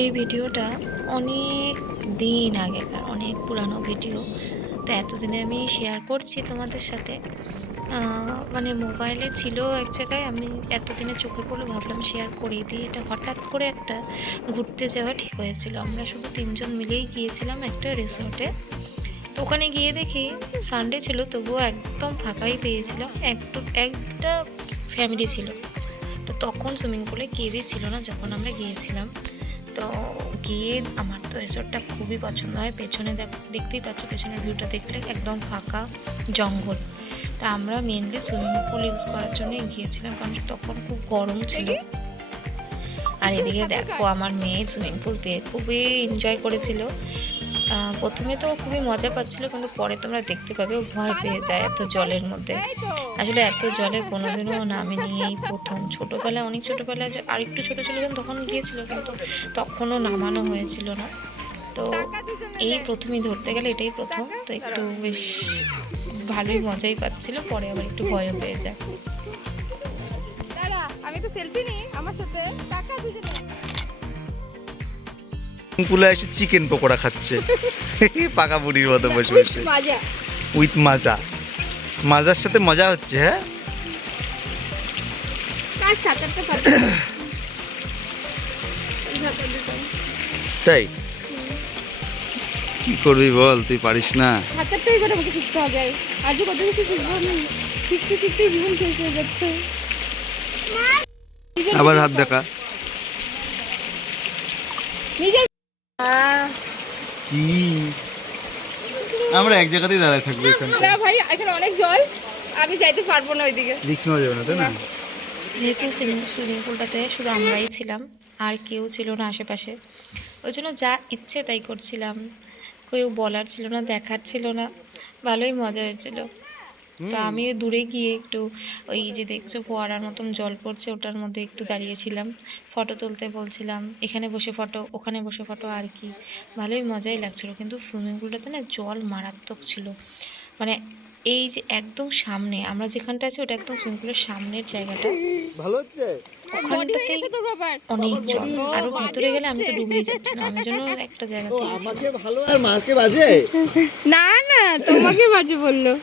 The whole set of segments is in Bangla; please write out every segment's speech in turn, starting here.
এই ভিডিওটা অনেক দিন আগেকার, অনেক পুরানো ভিডিও। তো এতদিনে আমি শেয়ার করছি তোমাদের সাথে। মানে মোবাইলে ছিল এক জায়গায়, আমি এতদিনে চোখে পড়লো, ভাবলাম শেয়ার করেই দিই। এটা হঠাৎ করে একটা ঘুরতে যাওয়া ঠিক হয়েছিল। আমরা শুধু ৩ জন মিলেই গিয়েছিলাম একটা রিসর্টে। তো ওখানে গিয়ে দেখি সানডে ছিল, তবুও একদম ফাঁকাই পেয়েছিলাম। একটা ফ্যামিলি ছিল। তো তখন সুইমিং পুলে কেউই ছিল না যখন আমরা গিয়েছিলাম। তো গিয়ে আমার তো রিসর্টটা খুবই পছন্দ হয়। পেছনে দেখতেই পাচ্ছ, পেছনের ভিউটা দেখলে একদম ফাঁকা জঙ্গল। তা আমরা মেনলি সুইমিং পুল ইউজ করার জন্যই গিয়েছিলাম, কারণ তখন খুব গরম ছিল। আর এদিকে দেখো, আমার মেয়ে সুইমিং পুল পেয়ে খুবই এনজয় করেছিল। প্রথমে তো খুবই মজা পাচ্ছিল, কিন্তু পরে তোমরা দেখতে পাবে ও ভয় পেয়ে যায় এত জলের মধ্যে। আসলে এত জলে কোনোদিনও নামেনি, এই প্রথম। ছোটোবেলায়, অনেক ছোটোবেলায় আর একটু ছোটো ছিল তখন গিয়েছিল, কিন্তু তখনও নামানো হয়েছিল না। তো এই প্রথমেই ধরতে গেলে এটাই প্রথম, তো একটু বেশ ভালোই মজাই পাচ্ছিল, পরে আবার একটু ভয়ও পেয়ে যায়। আমি একটা সেলফি নিই আমার সাথে, টাকা দুজনে। পুলে এসে চিকেন পকোড়া খাচ্ছে পাকা বুড়ির মতো বসে বসে, উইথ মাজা। মাজার সাথে মজা হচ্ছে। হ্যাঁ, কার সাঁতারটা পারবে? তাই কি করবি বল, তুই পারিস না? সাঁতারটাই এবার আমাকে শিখতে হবে। আজও কত কিছু শিখবো আমি, শিখতে শিখতেই জীবন শেষ হয়ে যাচ্ছে। আবার হাত দেখা নিজের কি, আমরা এক জায়গাতেই দাঁড়ায় থাকবো এখানে। না ভাই, এখানে অনেক জল, আমি যাইতে পারবো না ওইদিকে। রিস্ক নেওয়া যাবে না, তাই না? যেহেতু সুইমিং পুলটাতে শুধু আমরাই ছিলাম, আর কেউ ছিল না আশেপাশে, ওই জন্য যা ইচ্ছে তাই করছিলাম। কেউ বলার ছিল না, দেখার ছিল না। ভালোই মজা হয়েছিল। তো আমি দূরে গিয়ে একটু, ওই যে দেখছো ফোয়ারার মতন জল পড়ছে, ওটার মধ্যে একটু দাঁড়িয়েছিলাম, ফটো তুলতে বলছিলাম, এখানে বসে ফটো, ওখানে বসে ফটো, আর কি ভালোই মজাই লাগছিলো। কিন্তু সুইমিং পুলটাতে না জল মারাত্মক ছিল। মানে এই যে একদম সামনে আমরা যেখানটা আছি, ওটা একদম সুইমিং পুলের সামনের জায়গাটা, ভালো হচ্ছে। ওখানটাতেই অনেক জল। আরো ভেতরে গেলে আমি তো ডুবেই যাচ্ছিলাম, আমি জন্য একটা জায়গাতে আমাকে ভালো আর মাকে বাজে না না, তোমাকে বাজে বললো।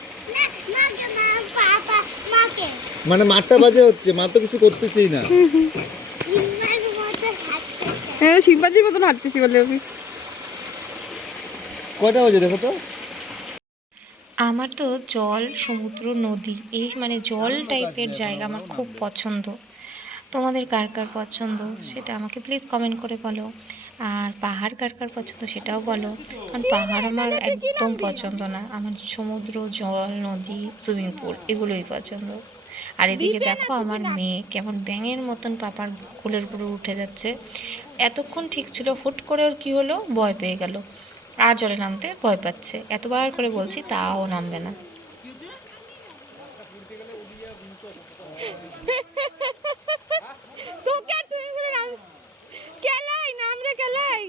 মানে মাঠটা বাজে হচ্ছে, মা তো কিছু করতেছেই না। হ্যাঁ, শিববাজির মতন হাঁটতেছি বলে আমি। কয়টা বাজে দেখো তো? আমার তো জল, সমুদ্র, নদী, এই মানে জল টাইপের জায়গা আমার খুব পছন্দ। তোমাদের কার কার পছন্দ সেটা আমাকে প্লিজ কমেন্ট করে বলো। আর পাহাড় কার কার পছন্দ সেটাও বলো, কারণ পাহাড় আমার একদম পছন্দ না। আমার সমুদ্র, জল, নদী, সুইমিং পুল এগুলোই পছন্দ। আর এদিকে দেখো, আমার মেয়ে কেমন ব্যাঙের মতন পাপার কোলের উপরে উঠে যাচ্ছে। এতক্ষণ ঠিক ছিল, হুট করে ওর কী হলো, ভয় পেয়ে গেল, আর জলে নামতে ভয় পাচ্ছে। এতবার করে বলছি, তাও নামবে না। তোকে আর সুইমিং পুলে নাম কেলাই নাম রে কেলাই।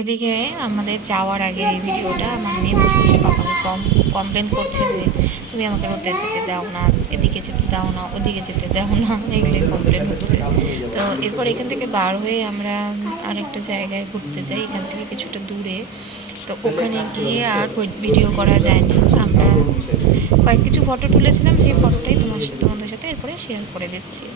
এদিকে আমাদের যাওয়ার আগের এই ভিডিওটা, আমার মেয়ে বসে বসে পাপাকে কমপ্লেন করছে যে তুমি আমাকে রোদে যেতে দাও না, এদিকে যেতে দাও না, ওদিকে যেতে দাও না, এগুলোই কমপ্লেন হচ্ছে। তো এরপর এখান থেকে বার হয়ে আমরা আরেকটা জায়গায় ঘুরতে যাই, এখান থেকে কিছুটা দূরে। তো ওখানে গিয়ে আর ভিডিও করা যায়নি, আমরা কিছু ফটো তুলেছিলাম, সেই ফটোটাই তোমাদের সাথে এরপরে শেয়ার করে দিচ্ছি।